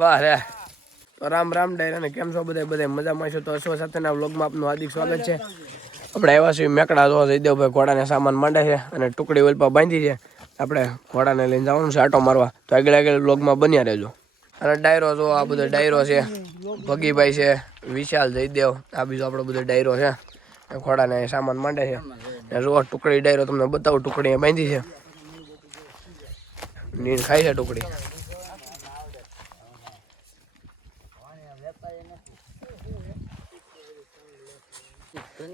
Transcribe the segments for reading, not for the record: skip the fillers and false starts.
વાહ રે રામ રામ ડાયરા ને કેમ છો બધા મજામાં છો? તો અશ્વ સાથેના વ્લોગમાં આપનું હાર્દિક સ્વાગત છે. આપણે આવ્યા છીએ મેકડા જો જયદેવભાઈ ઘોડાને સામાન માંડે છે અને ટુકડી વેલપા બાંધી છે. આપણે ઘોડાને લઈને જવાનું છે આટો મારવા, તો આગળ વ્લોગમાં બન્યા રહેજો. અને ડાયરો જો આ બધો ડાયરો છે, ભગીભાઈ છે, વિશાલ, જયદેવ, આ બીજો આપણો બધો ડાયરો છે. ઘોડાને સામાન માંડે છે. જો ટુકડી ડાયરો તમને બતાવું, ટુકડી બાંધી છે, નીર ખાઈ છે ટુકડી.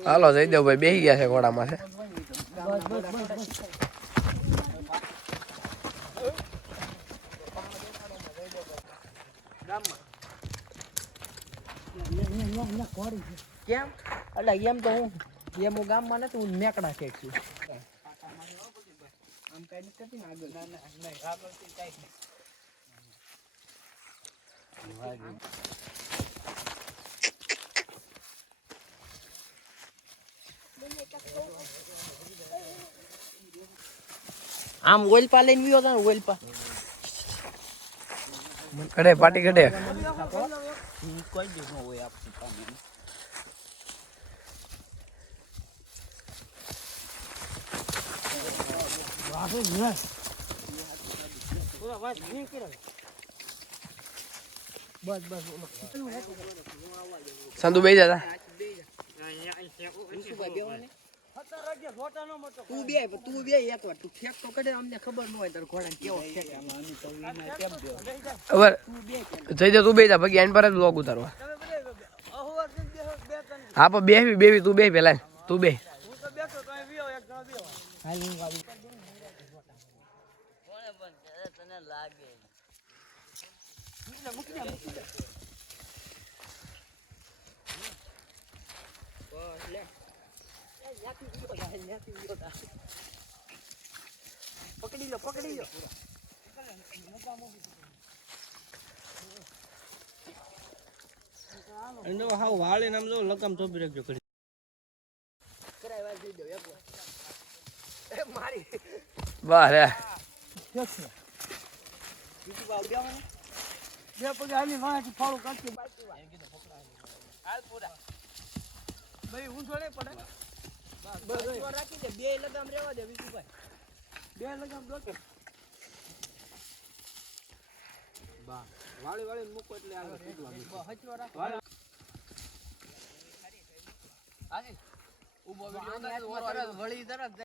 હાલો જયદેવભાઈ બેસી ગયા છે ઘોડામાં છે. કેમ એટલે એમ તો હું ગામમાં નથી, હું મેકડા શેઠ છું. આમ કઈ નથી ને આગળ આમ ઓઇલપા લઈને ગયો હતો ને, ઓઇલપા કડે પાટી કડે કોઈ દી ન હોય આપણી પાસે. સંધુ બેસી જતા તું બે એક વાર તું ફેક તો કરે, અમને ખબર ન હોય તાર ઘોડા કેવો ફેકે. ખબર જયદેવ તું બેસી જા, ભગી આઈને પર જ વ્લોગ ઉતારવા. હા પણ બેવી તું બે પેલા તું બે. પકડી લો હાવ વાળી નામ જો લકમ ચોપી રાખજો કરી વાહ રે બે પગે આલી વાંચી ફાળો કાઢી હાલ પૂરા ભાઈ હું છોડે પડે બસ રાખી દે, બે લગામ રેવા દે વિશુભાઈ, બે લગામ ડોકે બા વાળી મૂકો એટલે આવે હચવા રાખો. હાજી ઉભો વિડિયો વળી તરત